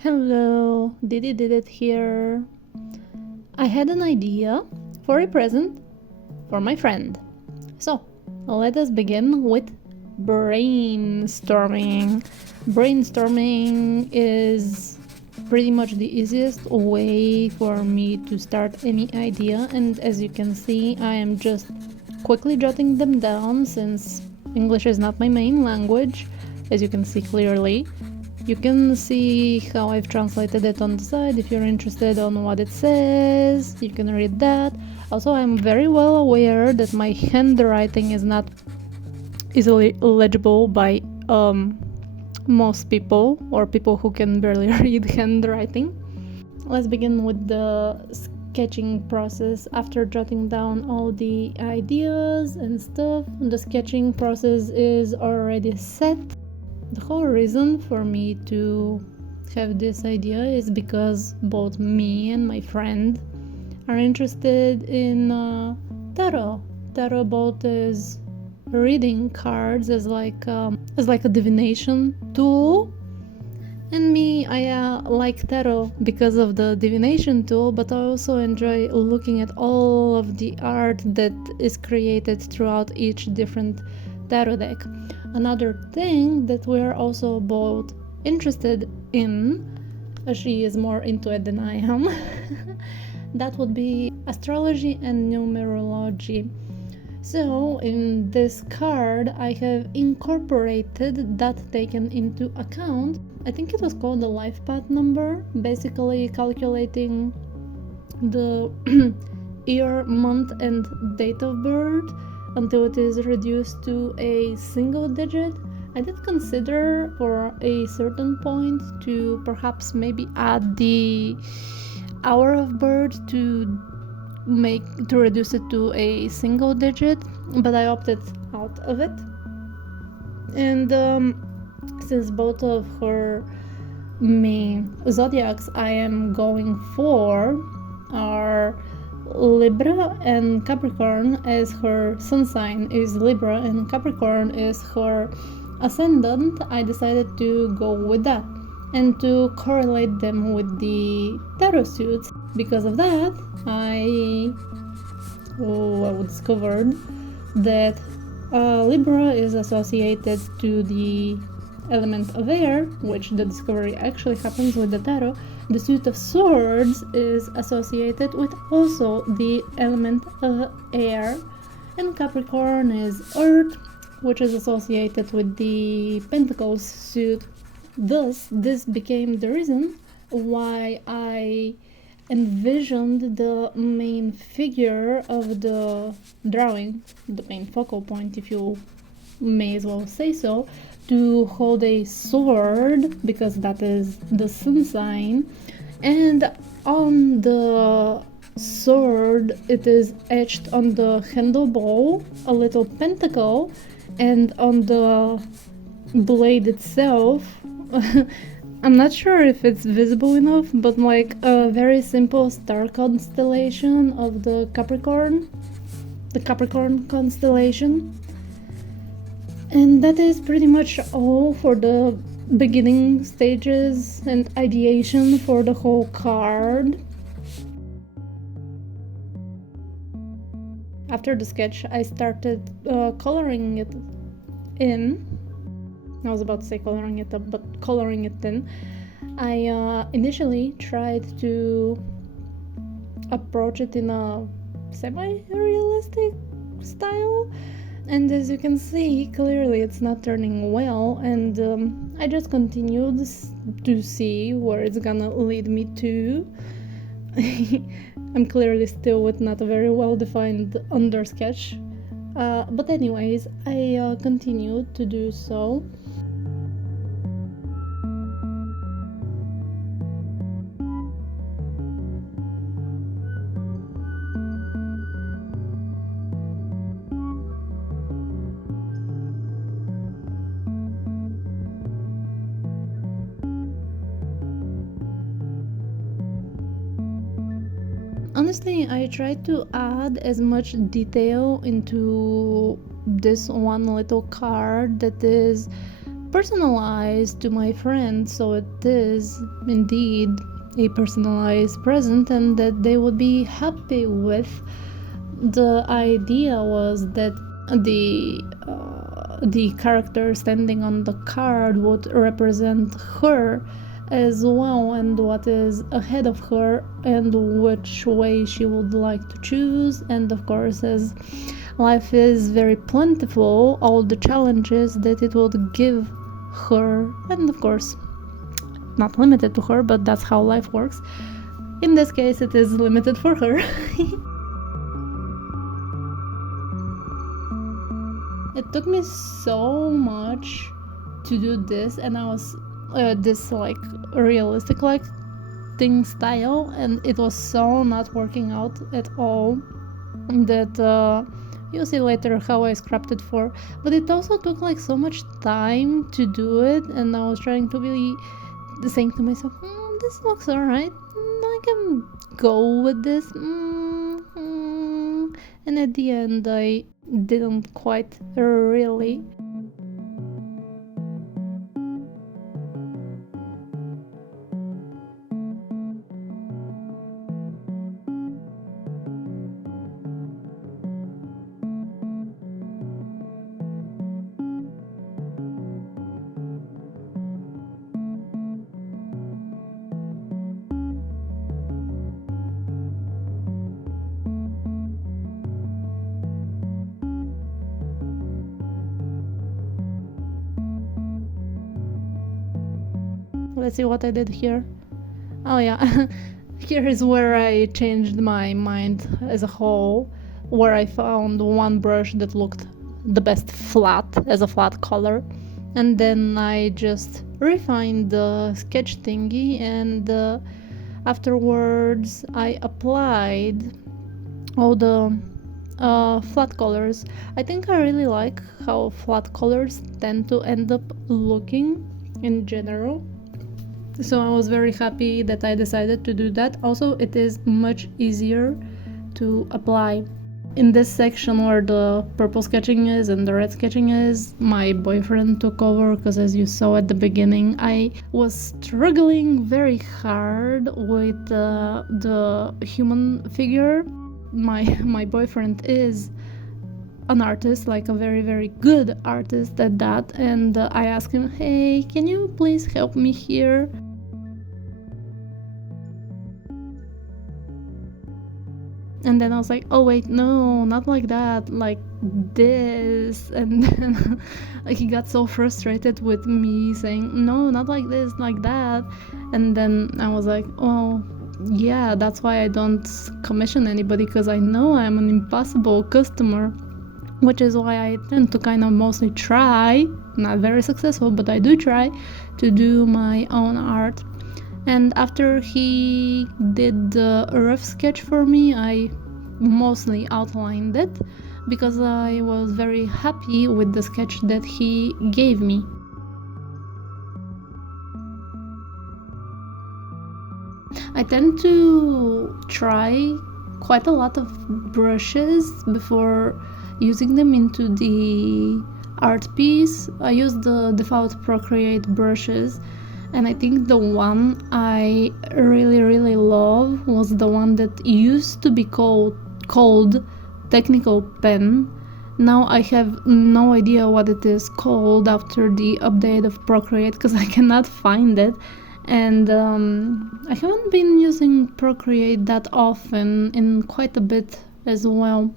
Hello, Didi did it here. I had an idea for a present for my friend. So, let us begin with brainstorming. Brainstorming is pretty much the easiest way for me to start any idea, and as you can see, I am just quickly jotting them down since English is not my main language, as you can see clearly. You can see how I've translated it on the side. If you're interested on what it says, you can read that. Also, I'm very well aware that my handwriting is not easily legible by most people or people who can barely read handwriting. Let's begin with the sketching process. After jotting down all the ideas and stuff, the sketching process is already set. The whole reason for me to have this idea is because both me and my friend are interested in tarot. Tarot both is reading cards as like a divination tool, and me, I like tarot because of the divination tool, but I also enjoy looking at all of the art that is created throughout each different tarot deck. Another thing that we're also both interested in, she is more into it than I am, that would be astrology and numerology. So in this card I have incorporated that taken into account. I think it was called the life path number, basically calculating the year, month and date of birth until it is reduced to a single digit. I did consider for a certain point to perhaps maybe add the hour of birth to reduce it to a single digit, but I opted out of it. And since both of her main zodiacs I am going for are Libra and Capricorn, as her sun sign is Libra and Capricorn is her ascendant, I decided to go with that and to correlate them with the tarot suits. Because of that, I discovered that Libra is associated to the element of air, which the discovery actually happens with the tarot. The suit of swords is associated with also the element of air, and Capricorn is earth, which is associated with the pentacles suit. Thus, this became the reason why I envisioned the main figure of the drawing, the main focal point, if you may as well say so, to hold a sword, because that is the sun sign, and on the sword it is etched on the handlebar a little pentacle, and on the blade itself I'm not sure if it's visible enough, but like a very simple star constellation of the Capricorn constellation. And that is pretty much all for the beginning stages and ideation for the whole card. After the sketch, I started coloring it in. I was about to say coloring it up, but coloring it in. I initially tried to approach it in a semi-realistic style, and as you can see, clearly it's not turning well, and I just continued to see where it's gonna lead me to. I'm clearly still with not a very well-defined undersketch, but anyways, I continued to do so. Honestly, I tried to add as much detail into this one little card that is personalized to my friend, so it is indeed a personalized present and that they would be happy with. The idea was that the character standing on the card would represent her as well, and what is ahead of her and which way she would like to choose. And of course, as life is very plentiful, all the challenges that it would give her, and of course not limited to her, but that's how life works. In this case, it is limited for her. It took me so much to do this, and I was this like realistic like thing style, and it was so not working out at all that you'll see later how I scrapped it for. But it also took like so much time to do it, and I was trying to be saying to myself, this looks alright, I can go with this. And at the end I didn't quite really. Let's see what I did here. Oh yeah, here is where I changed my mind as a whole, where I found one brush that looked the best flat, as a flat color, and then I just refined the sketch thingy, and afterwards I applied all the flat colors. I think I really like how flat colors tend to end up looking in general. So I was very happy that I decided to do that. Also, it is much easier to apply. In this section where the purple sketching is and the red sketching is, my boyfriend took over because, as you saw at the beginning, I was struggling very hard with the human figure. My boyfriend is an artist, like a very, very good artist at that, and I asked him, hey, can you please help me here? And then I was like, oh wait, no, not like that, like this. And then he got so frustrated with me saying, no, not like this, like that. And then I was like, oh yeah, that's why I don't commission anybody, because I know I'm an impossible customer, which is why I tend to kind of mostly try, not very successful, but I do try to do my own art. And after he did the rough sketch for me, I mostly outlined it because I was very happy with the sketch that he gave me. I tend to try quite a lot of brushes before using them into the art piece. I use the default Procreate brushes, and I think the one I really love was the one that used to be called Technical Pen. Now I have no idea what it is called after the update of Procreate, because I cannot find it, and I haven't been using Procreate that often in quite a bit as well.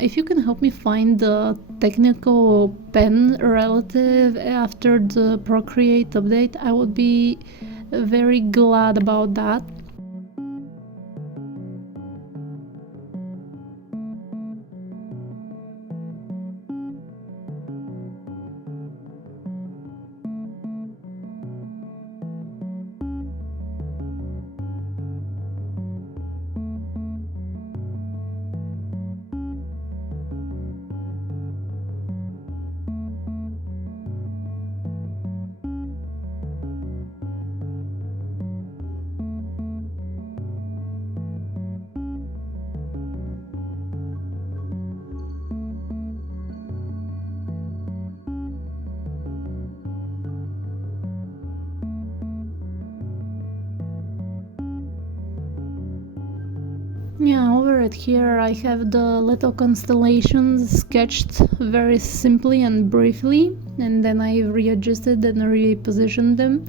If you can help me find the Technical Pen relative after the Procreate update, I would be very glad about that. Yeah, over it here I have the little constellations sketched very simply and briefly, and then I readjusted and repositioned them.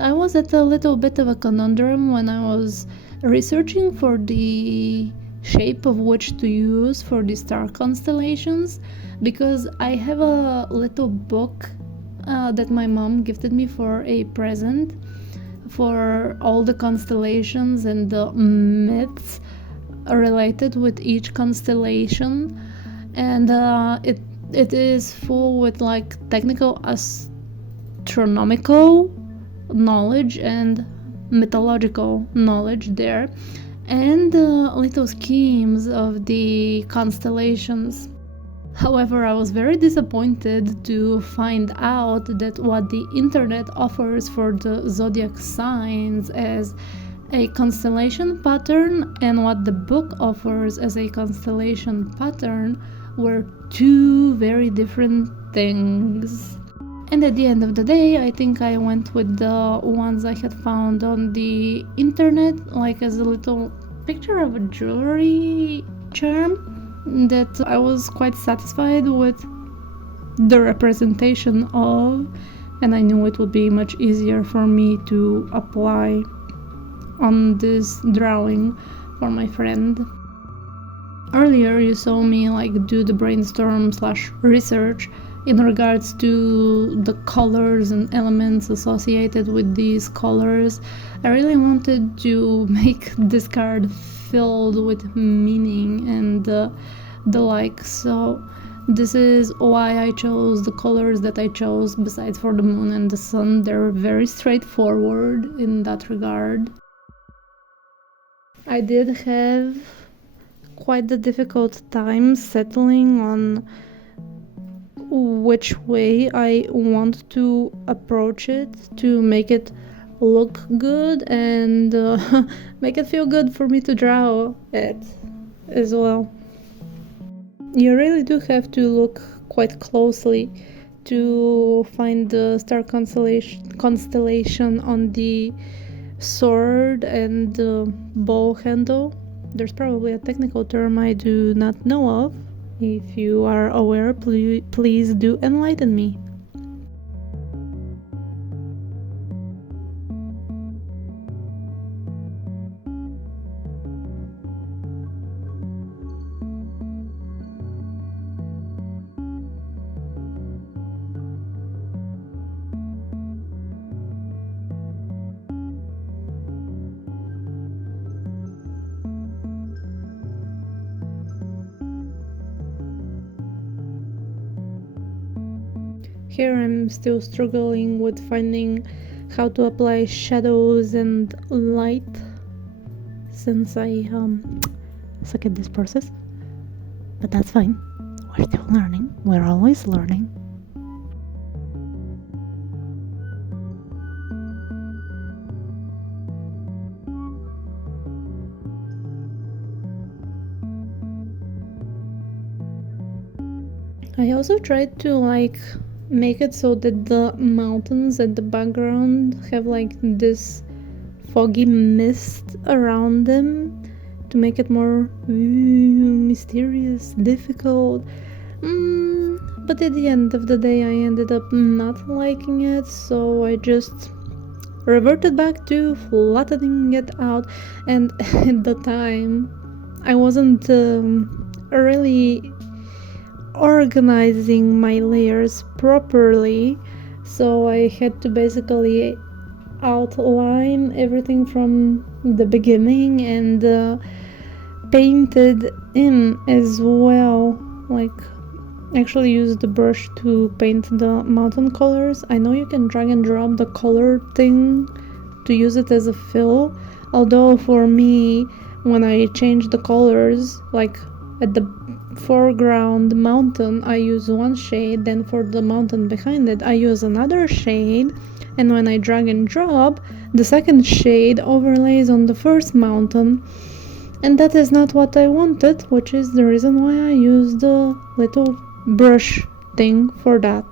I was at a little bit of a conundrum when I was researching for the shape of which to use for the star constellations, because I have a little book that my mom gifted me for a present for all the constellations and the myths related with each constellation, and it is full with like technical astronomical knowledge and mythological knowledge there, and little schemes of the constellations. However, I was very disappointed to find out that what the internet offers for the zodiac signs as a constellation pattern and what the book offers as a constellation pattern were two very different things. And at the end of the day, I think I went with the ones I had found on the internet, like as a little picture of a jewelry charm, that I was quite satisfied with the representation of, and I knew it would be much easier for me to apply on this drawing for my friend. Earlier you saw me like do the brainstorm slash research in regards to the colors and elements associated with these colors. I really wanted to make this card filled with meaning and the like, so this is why I chose the colors that I chose. Besides for the moon and the sun, they're very straightforward in that regard. I did have quite the difficult time settling on which way I want to approach it to make it look good and make it feel good for me to draw it as well. You really do have to look quite closely to find the star constellation on the sword and the bow handle. There's probably a technical term I do not know of. If you are aware, please do enlighten me. Here I'm still struggling with finding how to apply shadows and light, since I suck at this process. But that's fine. We're still learning. We're always learning. I also tried to make it so that the mountains at the background have like this foggy mist around them to make it more mysterious, difficult. But at the end of the day, I ended up not liking it, so I just reverted back to flattening it out. And at the time, I wasn't really organizing my layers properly, so I had to basically outline everything from the beginning and paint it in as well, like actually use the brush to paint the mountain colors. I know you can drag and drop the color thing to use it as a fill, although for me, when I change the colors, like at the foreground mountain I use one shade, then for the mountain behind it I use another shade, and when I drag and drop, the second shade overlays on the first mountain, and that is not what I wanted, which is the reason why I used the little brush thing for that.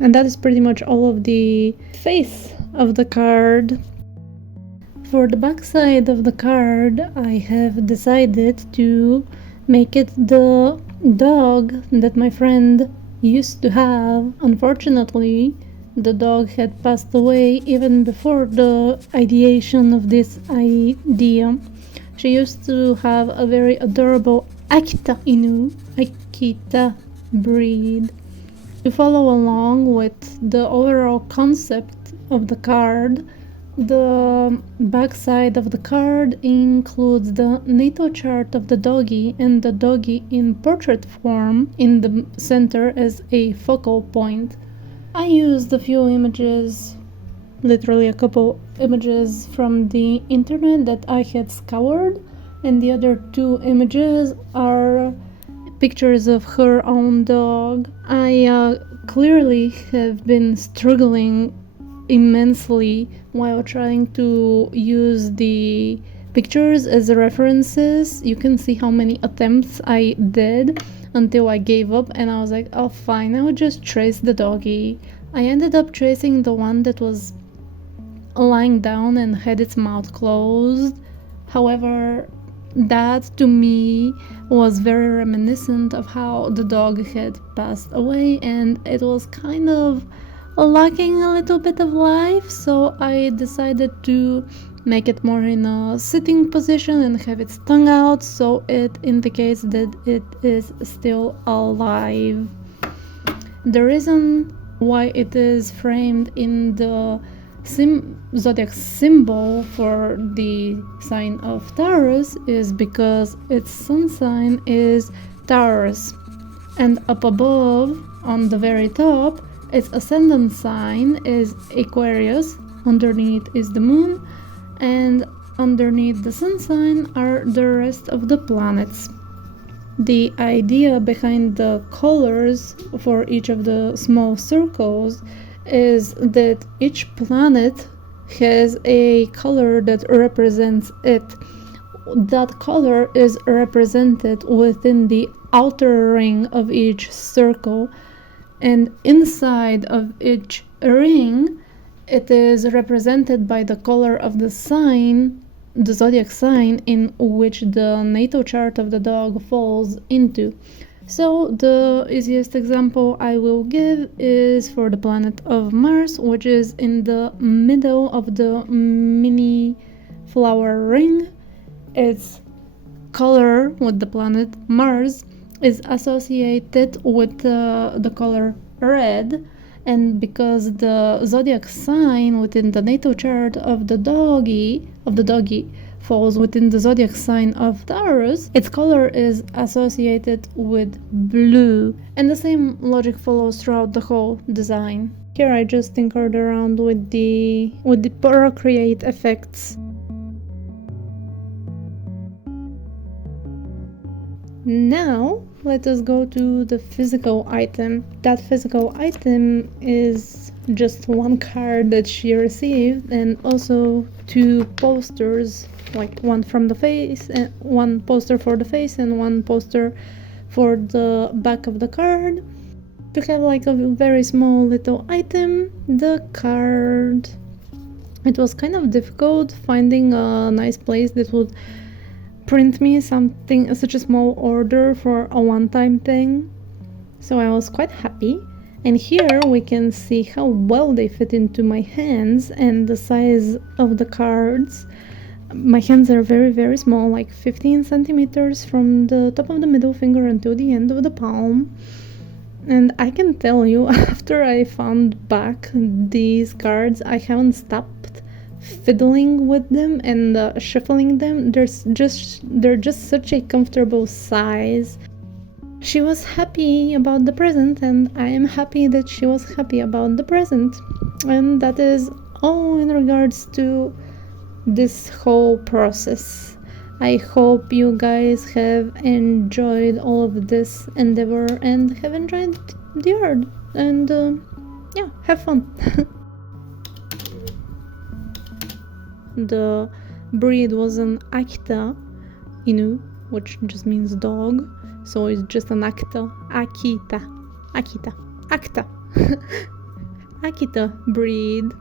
And that is pretty much all of the face of the card. For the back side of the card, I have decided to make it the dog that my friend used to have. Unfortunately, the dog had passed away even before the ideation of this idea. She used to have a very adorable Akita breed. To follow along with the overall concept of the card, the backside of the card includes the natal chart of the doggy and the doggy in portrait form in the center as a focal point. I used a few images, literally a couple images from the internet that I had scoured, and the other two images are pictures of her own dog. I clearly have been struggling immensely while trying to use the pictures as references. You can see how many attempts I did until I gave up, and I was like, oh fine, I would just trace the doggy. I ended up tracing the one that was lying down and had its mouth closed. However, that to me was very reminiscent of how the dog had passed away, and it was kind of lacking a little bit of life, so I decided to make it more in a sitting position and have its tongue out so it indicates that it is still alive. The reason why it is framed in the zodiac symbol for the sign of Taurus is because its sun sign is Taurus, and up above on the very top its ascendant sign is Aquarius, underneath is the moon, and underneath the sun sign are the rest of the planets. The idea behind the colors for each of the small circles is that each planet has a color that represents it. That color is represented within the outer ring of each circle, and inside of each ring it is represented by the color of the sign, the zodiac sign in which the natal chart of the dog falls into. So the easiest example I will give is for the planet of Mars, which is in the middle of the mini flower ring. Its color with the planet Mars is associated with the color red, and because the zodiac sign within the natal chart of the doggy falls within the zodiac sign of Taurus, its color is associated with blue, and the same logic follows throughout the whole design. Here I just tinkered around with the procreate effects. Now let us go to the physical item. That physical item is just one card that she received, and also two posters, like one from the face, and one poster for the face and one poster for the back of the card. To have like a very small little item, the card. It was kind of difficult finding a nice place that would print me something, such a small order for a one-time thing, so I was quite happy. And here we can see how well they fit into my hands and the size of the cards. My hands are very, very small, like 15 centimeters from the top of the middle finger until the end of the palm. And I can tell you, after I found back these cards, I haven't stopped fiddling with them and shuffling them. They're just such a comfortable size. She was happy about the present, and I am happy that she was happy about the present. And that is all in regards to this whole process. I hope you guys have enjoyed all of this endeavor and have enjoyed the art, and yeah, have fun. The breed was an Akita Inu, which just means dog, so it's just an Akita. Akito, breathe.